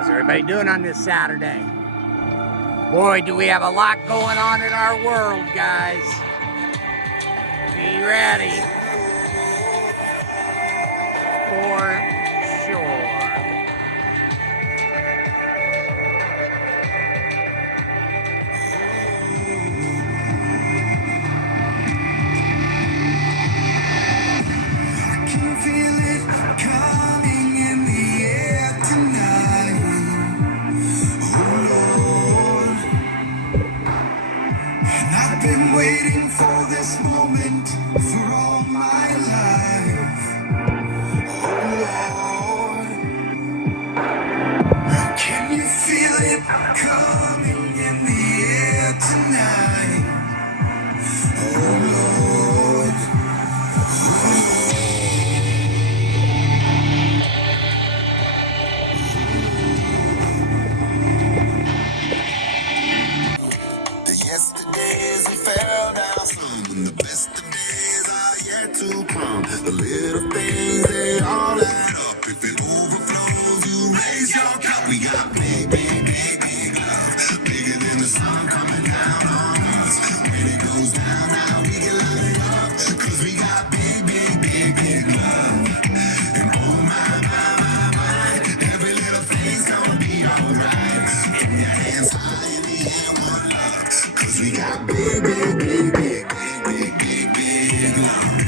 How's everybody doing on this Saturday? Boy, do we have a lot going on in our world, guys. Be ready for sure. I've been waiting for this moment for all my life. Oh Lord, can you feel it coming in the air tonight? Oh Lord, the yesterdays that fell down some, and the best of days are yet to come. The little things, they all add up. If it overflows, you raise your cup. We got big, big, big, big love, bigger than the sun coming down on us. When it goes down, now we can light it up, 'cause we got big, big, big, big love. And oh my, every little thing's gonna be alright. Put your hands high in the air, one love, 'cause we got big, big, big, big, big, big, big, big love.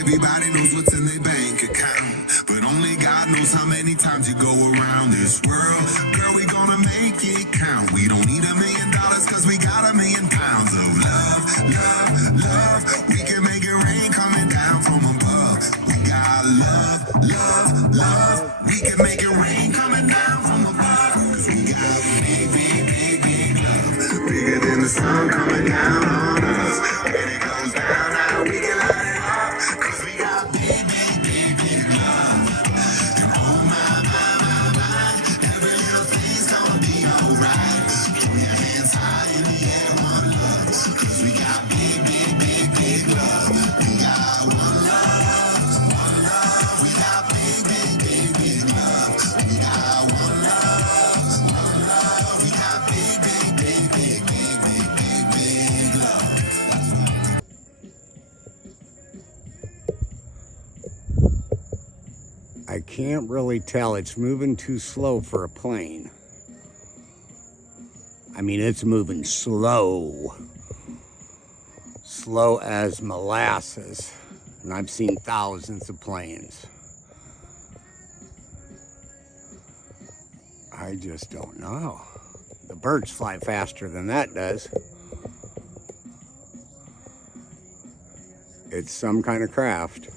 Everybody knows what's in their bank account, but only God knows how many times you go around this world. Girl, we gonna make it count. We don't need $1 million, 'cause we got £1 million of love, love, love. We can make it rain coming down from above. We got love, love, love. We can make it rain coming down from above, 'cause we got big, big, big, big love, bigger than the sun coming down on us. When it goes down, now we can light it up, 'cause we got big, big, big, big love. And oh my, every little thing's gonna be alright. Put your hands high in the air, one love, 'cause we got big, big, big, big love. We got one love, one love. We got big, big, big, big love. We got one love, one love. We got big, big, big, big, big, big, big, big love. I can't really tell. It's moving too slow for a plane. I mean, it's moving slow. Slow as molasses. And I've seen thousands of planes. I just don't know. The birds fly faster than that does. It's some kind of craft.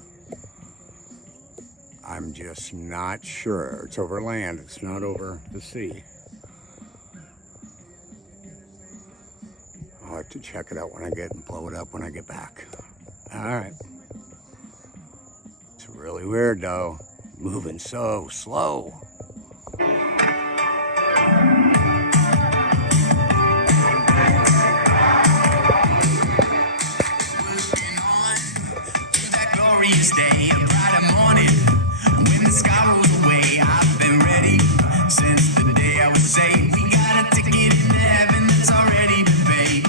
I'm just not sure. It's over land, it's not over the sea. I'll have to check it out when I get and blow it up when I get back. All right. It's really weird though, moving so slow. Day, a brighter morning, when the sky rolls away. I've been ready since the day I was saved. We got a ticket into heaven that's already been paid.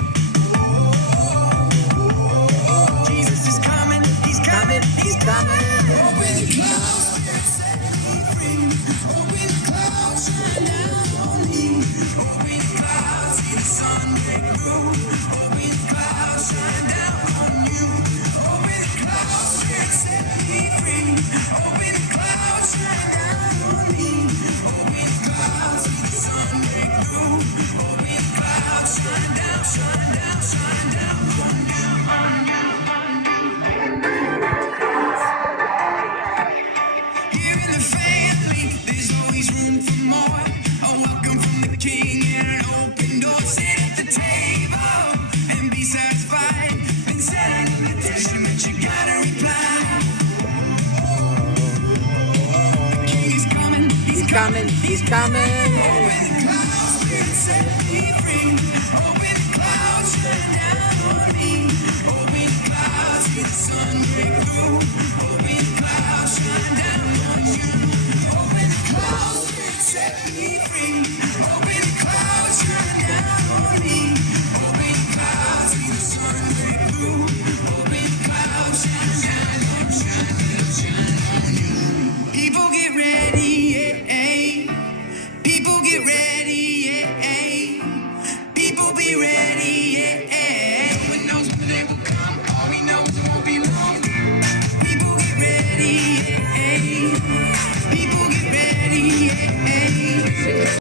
Jesus is coming, he's coming, he's coming. Open the clouds, set me free. Open the clouds, shine down on me. Open the clouds, see the sun break through. Open the clouds, shine down on you. Open the clouds, set me free. Open the clouds, shine down on me. Open the clouds, see the sun break through. Open the clouds, shine down, shine down, shine down on you. Here in the family, there's always room for more. A welcome from the king and an open door. Sit at the table and be satisfied. Been sent an invitation, but you gotta reply. He's coming, He's coming, he's coming. open the clouds, set me free. Open